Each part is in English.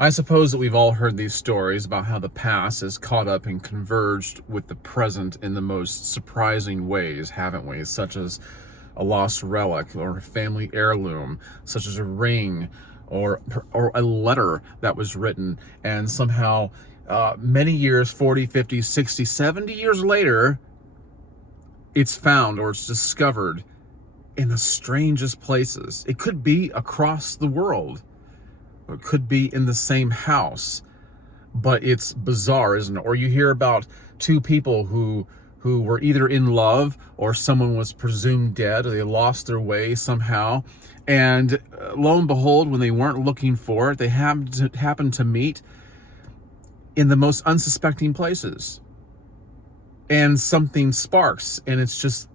I suppose that we've all heard these stories about how the past is caught up and converged with the present in the most surprising ways, haven't we? Such as a lost relic or a family heirloom, such as a ring or a letter that was written, and somehow many years, 40, 50, 60, 70 years later, it's found or it's discovered in the strangest places. It could be across the world. It could be in the same house, but it's bizarre, isn't it? Or you hear about two people who were either in love or someone was presumed dead, or they lost their way somehow, and lo and behold, when they weren't looking for it, they happened to meet in the most unsuspecting places, and something sparks, and it's just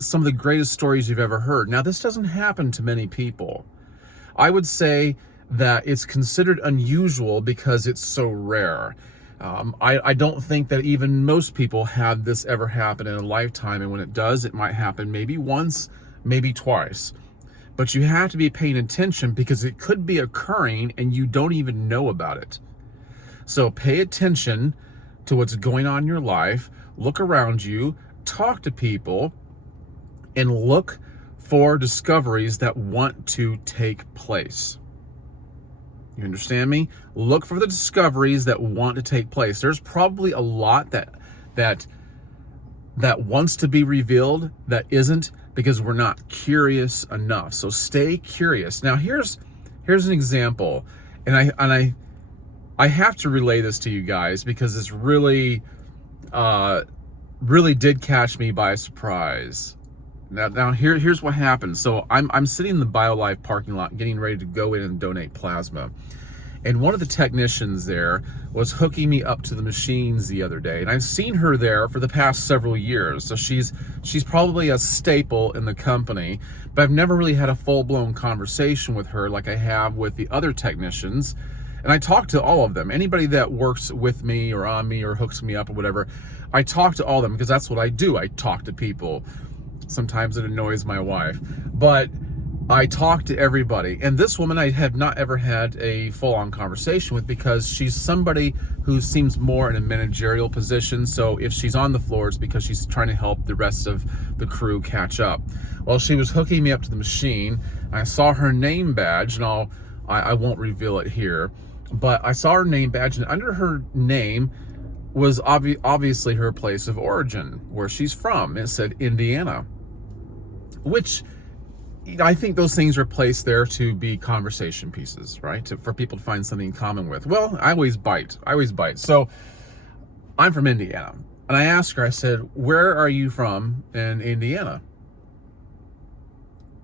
some of the greatest stories you've ever heard. Now, this doesn't happen to many people. I would say that it's considered unusual because it's so rare. I don't think that even most people have this ever happen in a lifetime, and when it does, it might happen maybe once, maybe twice. But you have to be paying attention because it could be occurring and you don't even know about it. So pay attention to what's going on in your life, look around you, talk to people, and look for discoveries that want to take place. You understand me? Look for the discoveries that want to take place. There's probably a lot that wants to be revealed that isn't, because we're not curious enough. So stay curious. Now here's an example, and I have to relay this to you guys because it's really did catch me by surprise. Now here's what happened. So I'm sitting in the BioLife parking lot getting ready to go in and donate plasma. And one of the technicians there was hooking me up to the machines the other day. And I've seen her there for the past several years. So she's probably a staple in the company, but I've never really had a full-blown conversation with her like I have with the other technicians. And I talk to all of them. Anybody that works with me or on me or hooks me up or whatever, I talk to all of them because that's what I do. I talk to people. Sometimes it annoys my wife, but I talk to everybody. And this woman I have not ever had a full-on conversation with because she's somebody who seems more in a managerial position. So if she's on the floor, it's because she's trying to help the rest of the crew catch up. Well, she was hooking me up to the machine. I saw her name badge, and I won't reveal it here, but I saw her name badge, and under her name was obviously her place of origin, where she's from. It said Indiana, which I think those things are placed there to be conversation pieces, right? For people to find something in common with. Well, I always bite. So I'm from Indiana. And I asked her, I said, where are you from in Indiana?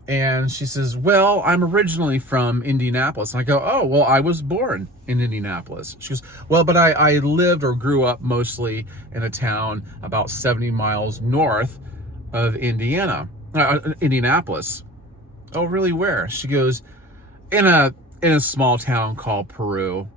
And she says, well, I'm originally from Indianapolis. And I go, oh, well, I was born in Indianapolis. She goes, well, but I lived or grew up mostly in a town about 70 miles north of Indianapolis. Oh, really? Where? She goes, in a small town called Peru.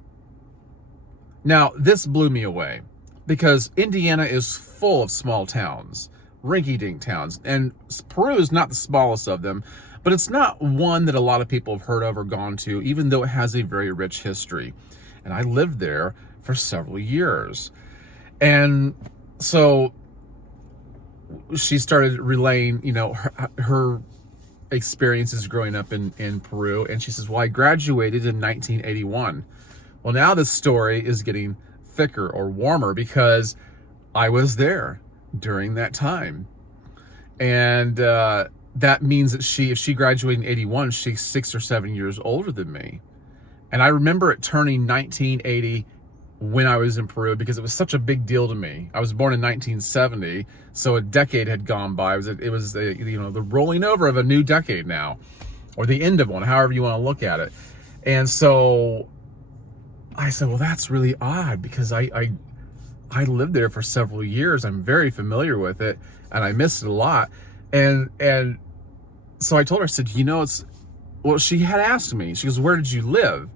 Now, this blew me away because Indiana is full of small towns, rinky-dink towns, and Peru is not the smallest of them, but it's not one that a lot of people have heard of or gone to, even though it has a very rich history. And I lived there for several years. And so she started relaying, her experiences growing up in Peru, and she says, well, I graduated in 1981. Well, now this story is getting thicker or warmer because I was there during that time. And that means that if she graduated in 81, she's 6 or 7 years older than me. And I remember it turning 1980 when I was in Peru because it was such a big deal to me. I was born in 1970, so a decade had gone by. It was the rolling over of a new decade now, or the end of one, however you want to look at it. And so I said, well, that's really odd because I lived there for several years. I'm very familiar with it, and I missed it a lot. And so I told her, I said, well, she had asked me. She goes, where did you live?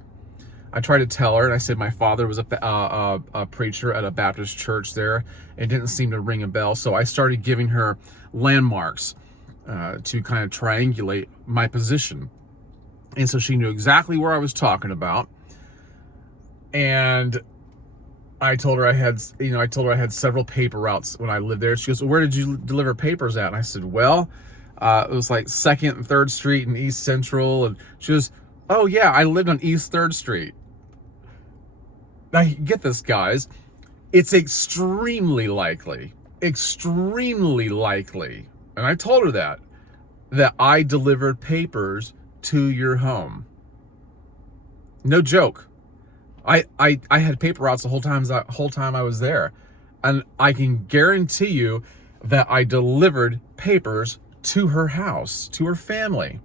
I tried to tell her, and I said my father was a preacher at a Baptist church there. It didn't seem to ring a bell, so I started giving her landmarks to kind of triangulate my position. And so she knew exactly where I was talking about. And I told her I had, I told her I had several paper routes when I lived there. She goes, well, where did you deliver papers at? And I said, well, it was like 2nd and 3rd Street and East Central. And she goes, oh yeah, I lived on East 3rd Street. Now, get this, guys. It's extremely likely, and I told her that I delivered papers to your home. No joke. I had paper routes the whole time I was there. And I can guarantee you that I delivered papers to her house, to her family.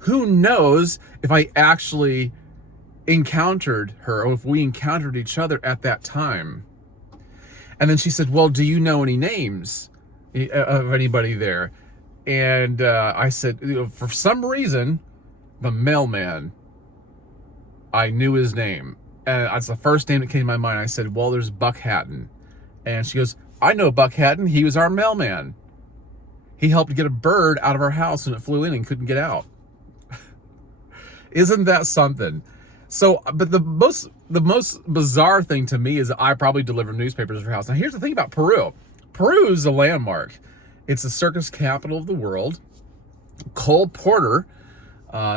Who knows if I actually encountered her or if we encountered each other at that time. And then she said, well, do you know any names of anybody there? And I said, for some reason, the mailman, I knew his name. And that's the first name that came to my mind. I said, well, there's Buck Hatton. And she goes, I know Buck Hatton. He was our mailman. He helped get a bird out of our house when it flew in and couldn't get out. Isn't that something? So, but the most bizarre thing to me is that I probably deliver newspapers to her house. Now, here's the thing about Peru. Peru is a landmark. It's the circus capital of the world. Cole Porter,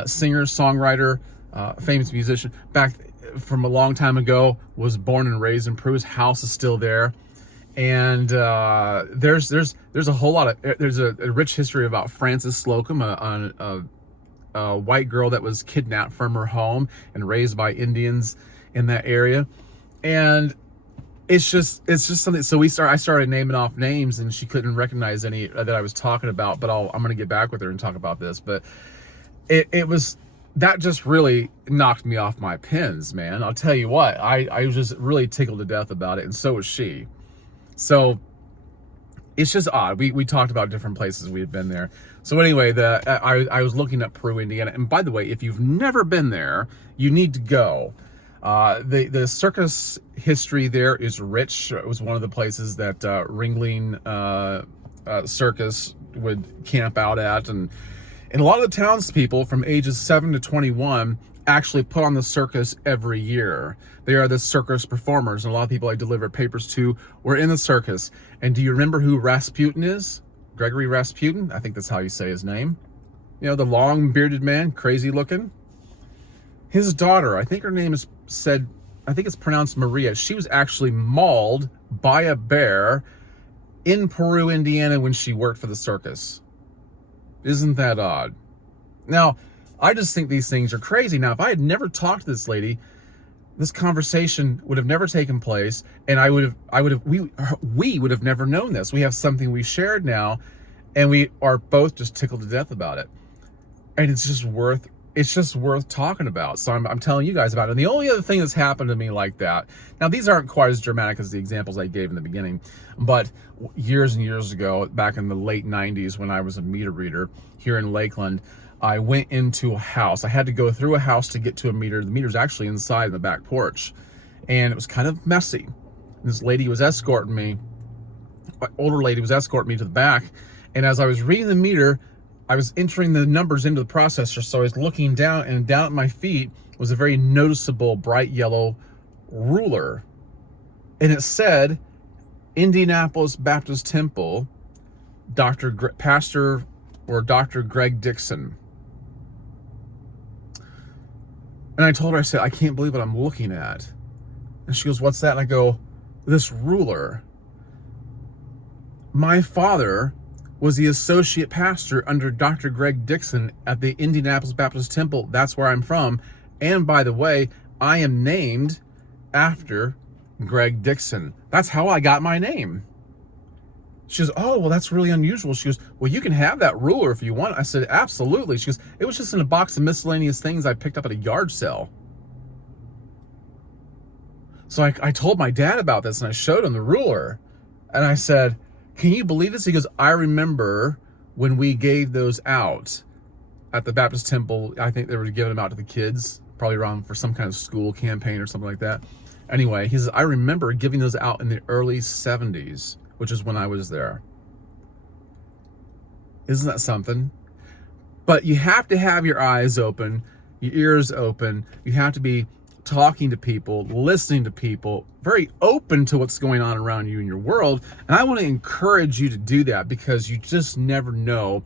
singer, songwriter, famous musician, back from a long time ago, was born and raised in Peru. His house is still there. And there's a whole lot of, there's a rich history about Frances Slocum, a white girl that was kidnapped from her home and raised by Indians in that area. And it's just something. So I started naming off names, and she couldn't recognize any that I was talking about, but I'm going to get back with her and talk about this. But it was, that just really knocked me off my pins, man. I'll tell you what, I was just really tickled to death about it, and so was she. So it's just odd. We talked about different places we had been there. So anyway, I was looking at Peru, Indiana. And by the way, if you've never been there, you need to go. The circus history there is rich. It was one of the places that Ringling Circus would camp out at. And a lot of the townspeople from ages 7 to 21 actually put on the circus every year. They are the circus performers, and a lot of people I deliver papers to were in the circus. And do you remember who Rasputin is? Gregory Rasputin? I think that's how you say his name. You know, the long bearded man, crazy looking. His daughter, I think her name is I think it's pronounced Maria. She was actually mauled by a bear in Peru, Indiana when she worked for the circus. Isn't that odd? Now, I just think these things are crazy. Now, if I had never talked to this lady, this conversation would have never taken place, and we would have never known this. We have something we shared now, and we are both just tickled to death about it. And it's just worth talking about. So I'm telling you guys about it. And the only other thing that's happened to me like that, now these aren't quite as dramatic as the examples I gave in the beginning, but years and years ago, back in the late 90s when I was a meter reader here in Lakeland, I went into a house. I had to go through a house to get to a meter. The meter's actually inside in the back porch. And it was kind of messy. This lady was escorting me, an older lady was escorting me to the back. And as I was reading the meter, I was entering the numbers into the processor. So I was looking down, and down at my feet was a very noticeable bright yellow ruler. And it said, Indianapolis Baptist Temple, Pastor or Dr. Greg Dixon. And I told her, I said, I can't believe what I'm looking at. And she goes, what's that? And I go, this ruler. My father was the associate pastor under Dr. Greg Dixon at the Indianapolis Baptist Temple. That's where I'm from. And by the way, I am named after Greg Dixon. That's how I got my name. She goes, oh, well, that's really unusual. She goes, well, you can have that ruler if you want. I said, absolutely. She goes, it was just in a box of miscellaneous things I picked up at a yard sale. So I told my dad about this, and I showed him the ruler. And I said, can you believe this? He goes, I remember when we gave those out at the Baptist Temple. I think they were giving them out to the kids, probably around for some kind of school campaign or something like that. Anyway, he says, I remember giving those out in the early 70s. Which is when I was there. Isn't that something? But you have to have your eyes open, your ears open. You have to be talking to people, listening to people, very open to what's going on around you in your world. And I want to encourage you to do that, because you just never know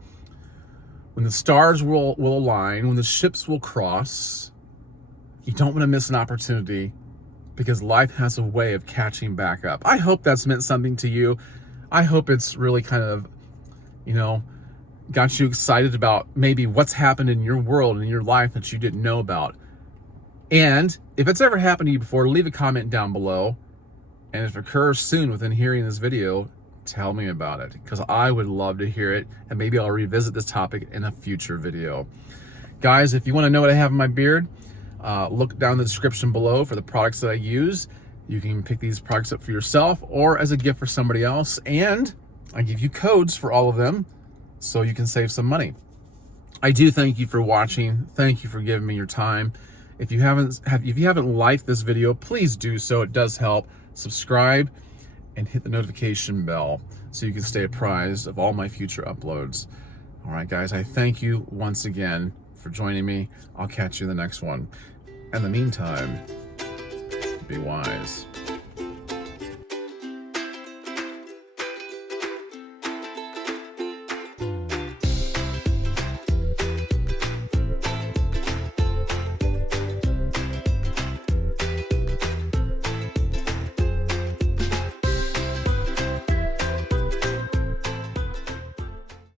when the stars will align, when the ships will cross. You don't want to miss an opportunity, because life has a way of catching back up. I hope that's meant something to you. I hope it's really kind of, got you excited about maybe what's happened in your world, in your life, that you didn't know about. And if it's ever happened to you before, leave a comment down below. And if it occurs soon within hearing this video, tell me about it, because I would love to hear it, and maybe I'll revisit this topic in a future video. Guys, if you want to know what I have in my beard, look down in the description below for the products that I use. You can pick these products up for yourself or as a gift for somebody else, and I give you codes for all of them so you can save some money. I do thank you for watching. Thank you for giving me your time. If you haven't liked this video, please do so. It does help. Subscribe and hit the notification bell so you can stay apprised of all my future uploads. All right, guys, I thank you once again for joining me. I'll catch you in the next one. In the meantime, be wise.